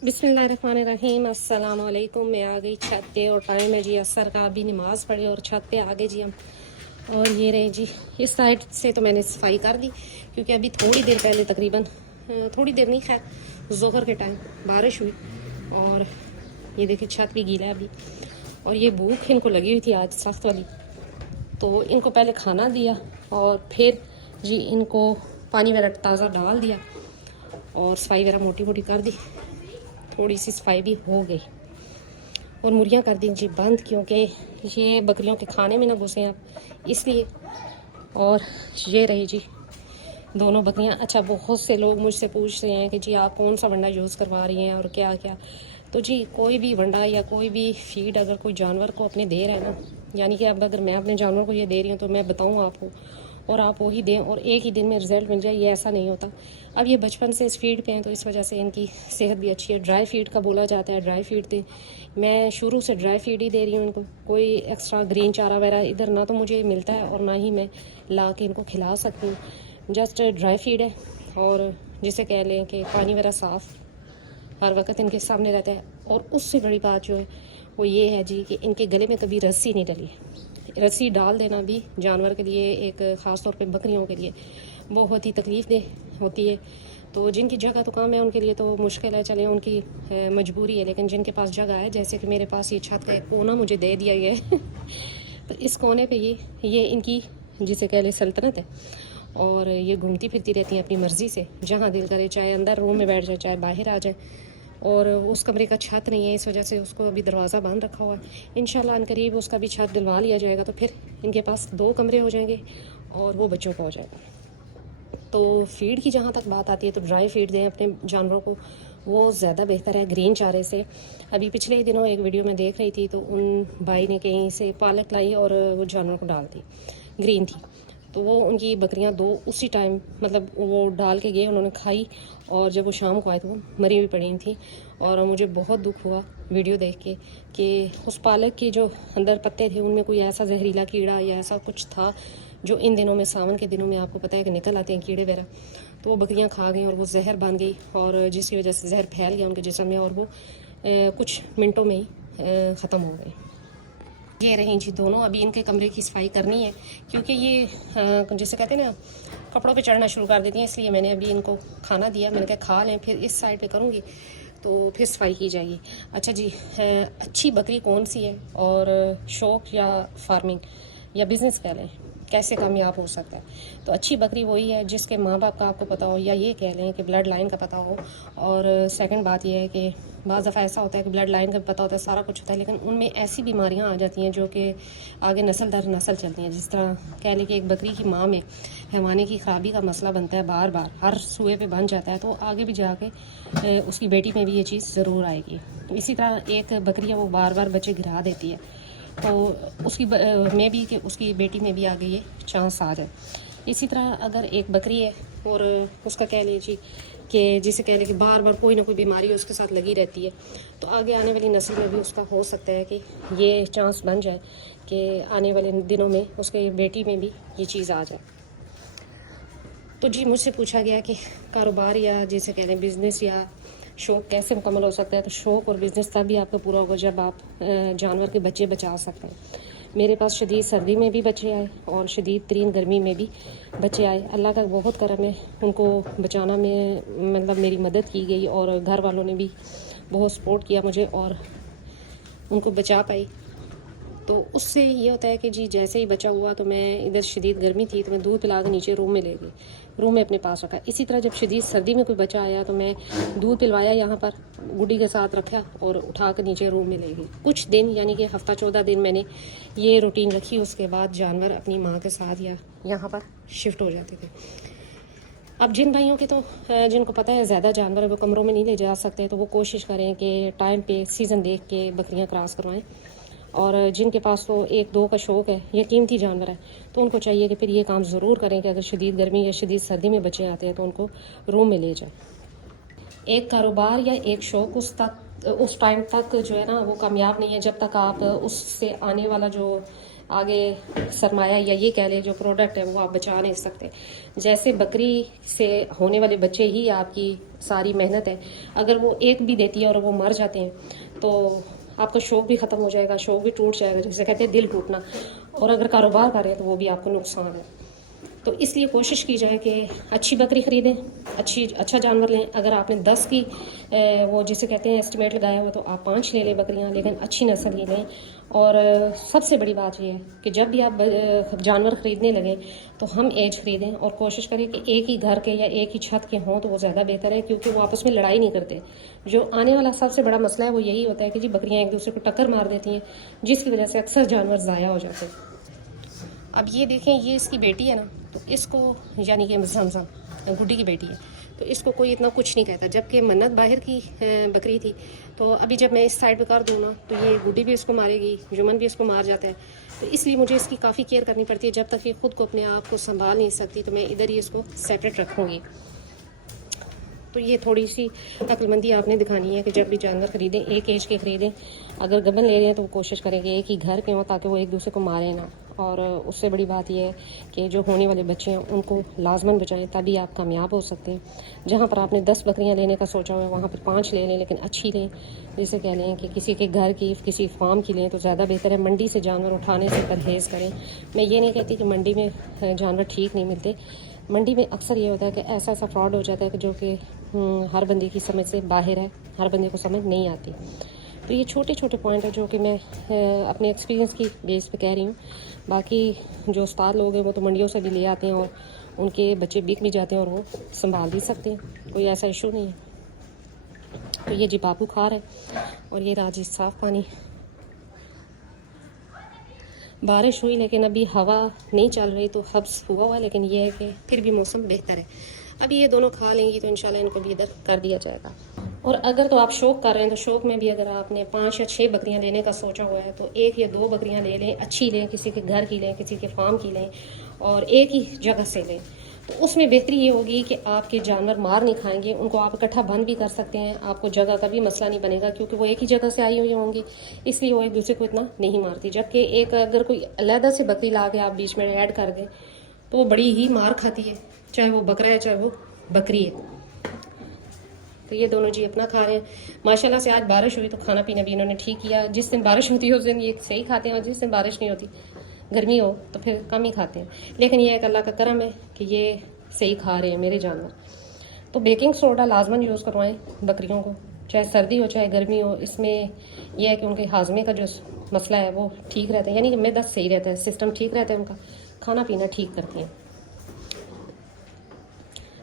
बिस्मिल्लाहिर्रहमानिर्रहीम। अस्सलाम वालेकुम। मैं आ गई छत पे और टाइम है जी असर का। अभी नमाज़ पढ़े और छत पे आ गए जी हम। और ये रहे जी, इस साइड से तो मैंने सफाई कर दी क्योंकि अभी थोड़ी देर पहले तकरीबन थोड़ी देर नहीं, खैर ज़ोहर के टाइम बारिश हुई और ये देखिए छत भी गीला है अभी। और ये भूख इनको लगी हुई थी आज सख्त वाली, तो इनको पहले खाना दिया और फिर जी इनको पानी वगैरह ताज़ा डाल दिया और सफाई वगैरह मोटी मोटी कर दी। थोड़ी सी सफाई भी हो गई और मुर्गियाँ कर दी जी बंद, क्योंकि ये बकरियों के खाने में ना घुसे आप, इसलिए। और ये रही जी दोनों बकरियाँ। अच्छा, बहुत से लोग मुझसे पूछ रहे हैं कि जी आप कौन सा वंडा यूज़ करवा रही हैं और क्या क्या। तो जी कोई भी वंडा या कोई भी फीड अगर कोई जानवर को अपने दे रहा है ना, यानी कि अब अगर मैं अपने जानवर को ये दे रही हूँ तो मैं बताऊँ आपको और आप वही दें और एक ही दिन में रिज़ल्ट मिल जाए, ये ऐसा नहीं होता। अब ये बचपन से इस फीड पे हैं तो इस वजह से इनकी सेहत भी अच्छी है। ड्राई फीड का बोला जाता है, ड्राई फीड दें। मैं शुरू से ड्राई फीड ही दे रही हूँ इनको, कोई एक्स्ट्रा ग्रीन चारा वगैरह इधर ना तो मुझे मिलता है और ना ही मैं ला के इनको खिला सकती हूँ। जस्ट ड्राई फीड है और जिसे कह लें कि पानी वगैरह साफ़ हर वक्त इनके सामने रहता है। और उससे बड़ी बात जो है वो ये है जी कि इनके गले में कभी रस्सी नहीं डली। रस्सी डाल देना भी जानवर के लिए, एक ख़ास तौर पे बकरियों के लिए बहुत ही तकलीफ़देह होती है। तो जिनकी जगह तो कम है उनके लिए तो मुश्किल है, चलें उनकी मजबूरी है। लेकिन जिनके पास जगह है, जैसे कि मेरे पास ये छत का एक कोना मुझे दे दिया गया है तो इस कोने पे ये इनकी जिसे कह लें सल्तनत है। और ये घूमती फिरती रहती हैं अपनी मर्ज़ी से, जहाँ दिल करे, चाहे अंदर रूम में बैठ जाए चाहे बाहर आ जाए। और उस कमरे का छत नहीं है, इस वजह से उसको अभी दरवाज़ा बंद रखा हुआ है। इंशाल्लाह अनकरीब उसका भी छत दिलवा लिया जाएगा तो फिर इनके पास 2 कमरे हो जाएंगे और वो बच्चों को हो जाएगा। तो फीड की जहाँ तक बात आती है तो ड्राई फीड दें अपने जानवरों को, वो ज़्यादा बेहतर है ग्रीन चारे से। अभी पिछले ही दिनों एक वीडियो में देख रही थी तो उन भाई ने कहीं से पालक लाई और वो जानवर को डाल दी, ग्रीन थी। तो वो उनकी बकरियां 2 उसी टाइम मतलब वो डाल के गए, उन्होंने खाई और जब वो शाम को आए तो वो मरी हुई पड़ी थी। और मुझे बहुत दुख हुआ वीडियो देख के कि उस पालक के जो अंदर पत्ते थे उनमें कोई ऐसा जहरीला कीड़ा या ऐसा कुछ था जो इन दिनों में, सावन के दिनों में आपको पता है कि निकल आते हैं कीड़े वगैरह। तो वो बकरियां खा गई और वो जहर बन गई और जिसकी वजह से जहर फैल गया उनके जिस्म में और वो कुछ मिनटों में ही ख़त्म हो गई। ये रही जी दोनों। अभी इनके कमरे की सफाई करनी है क्योंकि ये जैसे कहते हैं ना कपड़ों पे चढ़ना शुरू कर देती हैं, इसलिए मैंने अभी इनको खाना दिया। मैंने कहा खा लें, फिर इस साइड पे करूँगी तो फिर सफाई की जाएगी। अच्छा जी, अच्छी बकरी कौन सी है और शौक़ या फार्मिंग या बिज़नेस कह लें कैसे कामयाब हो सकता है, तो अच्छी बकरी वही है जिसके माँ बाप का आपको पता हो, या ये कह लें कि ब्लड लाइन का पता हो। और सेकंड बात यह है कि बाज़ दफ़ा ऐसा होता है कि ब्लड लाइन का पता होता है, सारा कुछ होता है, लेकिन उनमें ऐसी बीमारियां आ जाती हैं जो कि आगे नस्ल दर नस्ल चलती हैं। जिस तरह कह लें कि एक बकरी की माँ में हैवानी की खराबी का मसला बनता है, बार बार हर सूए पे बन जाता है, तो आगे भी जाके उसकी बेटी में भी ये चीज़ ज़रूर आएगी। इसी तरह एक बकरी है वो बार बार बच्चे गिरा देती है, तो उसकी में भी कि उसकी बेटी में भी आगे ये चांस आ जाए। इसी तरह अगर एक बकरी है और उसका कह लीजिए कि जिसे कह लें कि बार बार कोई ना कोई बीमारी उसके साथ लगी रहती है, तो आगे आने वाली नस्ल में भी उसका हो सकता है कि ये चांस बन जाए कि आने वाले दिनों में उसके बेटी में भी ये चीज़ आ जाए। तो जी मुझसे पूछा गया कि कारोबार या जिसे कह लें बिज़नेस या शौक़ कैसे मुकम्मल हो सकता है, तो शौक़ और बिज़नेस तभी आपका पूरा होगा जब आप जानवर के बच्चे बचा सकते हैं। मेरे पास शदीद सर्दी में भी बच्चे आए और शदीद तरीन गर्मी में भी बच्चे आए। अल्लाह का बहुत करम है, उनको बचाना में मतलब मेरी मदद की गई और घर वालों ने भी बहुत सपोर्ट किया मुझे और उनको बचा पाई। तो उससे ये होता है कि जी जैसे ही बचा हुआ तो मैं इधर शदीद गर्मी थी तो मैं दूध पिला के नीचे रूम में ले गई, रूम में अपने पास रखा। इसी तरह जब शदीद सर्दी में कोई बच्चा आया तो मैं दूध पिलवाया, यहाँ पर गुड्डी के साथ रखा और उठा कर नीचे रूम में ले गई। कुछ दिन यानी कि हफ्ता 14 दिन मैंने ये रूटीन रखी, उसके बाद जानवर अपनी माँ के साथ या यहाँ पर शिफ्ट हो जाते थे। अब जिन भाइयों के तो जिनको पता है ज़्यादा जानवर वो कमरों में नहीं ले जा सकते, तो वो कोशिश करें कि टाइम पे सीज़न देख के बकरियाँ क्रॉस करवाएं। और जिनके पास तो 1-2 का शौक़ है या कीमती जानवर है तो उनको चाहिए कि फिर ये काम ज़रूर करें कि अगर शदीद गर्मी या शदीद सर्दी में बच्चे आते हैं तो उनको रूम में ले जाएं। एक कारोबार या एक शौक़ उस टाइम तक जो है ना वो कामयाब नहीं है जब तक आप उससे आने वाला जो आगे सरमाया या ये कह लें जो प्रोडक्ट है वो आप बचा नहीं सकते। जैसे बकरी से होने वाले बच्चे ही आपकी सारी मेहनत है। अगर वो एक भी देती है और वो मर जाते हैं तो आपका शौक़ भी ख़त्म हो जाएगा, शौक़ भी टूट जाएगा, जैसे कहते हैं दिल टूटना। और अगर कारोबार करें तो वो भी आपको नुकसान है। तो इसलिए कोशिश की जाए कि अच्छी बकरी ख़रीदें, अच्छा जानवर लें। अगर आपने 10 की वो जिसे कहते हैं एस्टिमेट लगाया हुआ तो आप 5 ले लें बकरियां, लेकिन अच्छी नस्ल की लें। और सबसे बड़ी बात यह है कि जब भी आप जानवर ख़रीदने लगें तो हम एज ख़रीदें और कोशिश करें कि एक ही घर के या एक ही छत के हों तो वो ज़्यादा बेहतर है, क्योंकि वो आपस में लड़ाई नहीं करते। जो आने वाला सबसे बड़ा मसला है वो यही होता है कि जी बकरियाँ एक दूसरे को टक्कर मार देती हैं, जिसकी वजह से अक्सर जानवर ज़ाया हो जाते हैं। अब ये देखें, ये इसकी बेटी है ना, तो इसको यानी कि जमजम गुड्डी की बेटी है, तो इसको कोई इतना कुछ नहीं कहता। जबकि मन्नत बाहर की बकरी थी, तो अभी जब मैं इस साइड पे कर दूँ ना तो ये गुड्डी भी इसको मारेगी, जुमन भी इसको मार जाता है। तो इसलिए मुझे इसकी काफ़ी केयर करनी पड़ती है। जब तक ये खुद को अपने आप को संभाल नहीं सकती तो मैं इधर ही इसको सेपरेट रखूँगी। तो ये थोड़ी सी अक्लमंदी आपने दिखानी है कि जब भी जानवर ख़रीदें एक एज के ख़रीदें। अगर गबन ले रहे हैं तो कोशिश करेंगे एक ही घर के हों ताकि वो एक दूसरे को मारें ना। और उससे बड़ी बात यह है कि जो होने वाले बच्चे हैं उनको लाजमन बचाएं, तभी आप कामयाब हो सकते हैं। जहाँ पर आपने 10 बकरियाँ लेने का सोचा हुआ है वहाँ पर 5 ले लें, लेकिन अच्छी लें। जैसे कह लें कि किसी के घर की, किसी फार्म की लें तो ज़्यादा बेहतर है। मंडी से जानवर उठाने से परहेज़ करें। मैं ये नहीं कहती कि मंडी में जानवर ठीक नहीं मिलते। मंडी में अक्सर ये होता है कि ऐसा फ्रॉड हो जाता है कि जो कि हर बंदे की समझ से बाहर है, हर बंदे को समझ नहीं आती। तो ये छोटे छोटे पॉइंट है जो कि मैं अपने एक्सपीरियंस की बेस पे कह रही हूँ। बाकी जो उस्ताद लोग हैं वो तो मंडियों से भी ले आते हैं और उनके बच्चे बिक भी जाते हैं और वो संभाल भी सकते हैं, कोई ऐसा इशू नहीं है। तो ये जी बाबू खार है और ये राजी साफ़ पानी। बारिश हुई लेकिन अभी हवा नहीं चल रही तो हब्स हुआ है, लेकिन ये है कि फिर भी मौसम बेहतर है। अभी ये दोनों खा लेंगी तो इंशाल्लाह इनको भी इधर कर दिया जाएगा। और अगर तो आप शौक़ कर रहे हैं तो शौक़ में भी अगर आपने 5 या 6 बकरियां लेने का सोचा हुआ है तो 1 या 2 बकरियां ले लें, अच्छी लें, किसी के घर की लें, किसी के फार्म की लें और एक ही जगह से लें। तो उसमें बेहतरी ये होगी कि आपके जानवर मार नहीं खाएंगे, उनको आप इकट्ठा बंद भी कर सकते हैं, आपको जगह का भी मसला नहीं बनेगा क्योंकि वो एक ही जगह से आई हुई होंगी, इसलिए वो एक दूसरे को इतना नहीं मारती। जबकि एक अगर कोई अलहदा से बकरी ला के आप बीच में ऐड कर दें तो वो बड़ी ही मार खाती है, चाहे वो बकरा है चाहे वो बकरी है। तो ये दोनों जी अपना खा रहे हैं। माशाल्लाह से आज बारिश हुई तो खाना पीना भी इन्होंने ठीक किया। जिस दिन बारिश होती है उस दिन ये सही खाते हैं और जिस दिन बारिश नहीं होती, गर्मी हो तो फिर कम ही खाते हैं। लेकिन यह एक अल्लाह का करम है कि ये सही खा रहे हैं मेरे जानवर। तो बेकिंग सोडा लाजमन यूज़ करवाएं बकरियों को, चाहे सर्दी हो चाहे गर्मी हो। इसमें यह है कि उनके हाजमे का जो मसला है वो ठीक रहता है, यानी कि मैदा सही रहता है, सिस्टम ठीक रहता है, उनका खाना पीना ठीक करती हैं।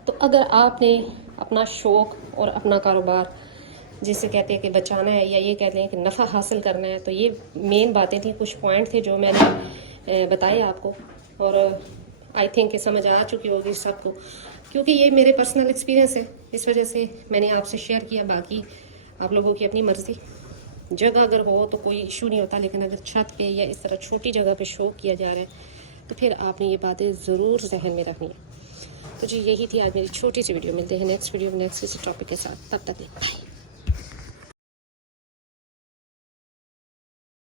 तो अगर आपने अपना शौक़ और अपना कारोबार जिसे कहते हैं कि बचाना है या ये कहते हैं कि नफ़ा हासिल करना है, तो ये मेन बातें थी, कुछ पॉइंट थे जो मैंने बताए आपको। और आई थिंक कि समझ आ चुकी होगी सबको, क्योंकि ये मेरे पर्सनल एक्सपीरियंस है, इस वजह से मैंने आपसे शेयर किया। बाकी आप लोगों की अपनी मर्ज़ी, जगह अगर हो तो कोई इशू नहीं होता, लेकिन अगर छत पे या इस तरह छोटी जगह पे शौक़ किया जा रहा है तो फिर आपने ये बातें ज़रूर जहन में रखनी है। तो जी यही थी आज मेरी छोटी सी वीडियो। मिलते हैं नेक्स्ट वीडियो में नेक्स्ट किसी टॉपिक के साथ, तब तक बाय।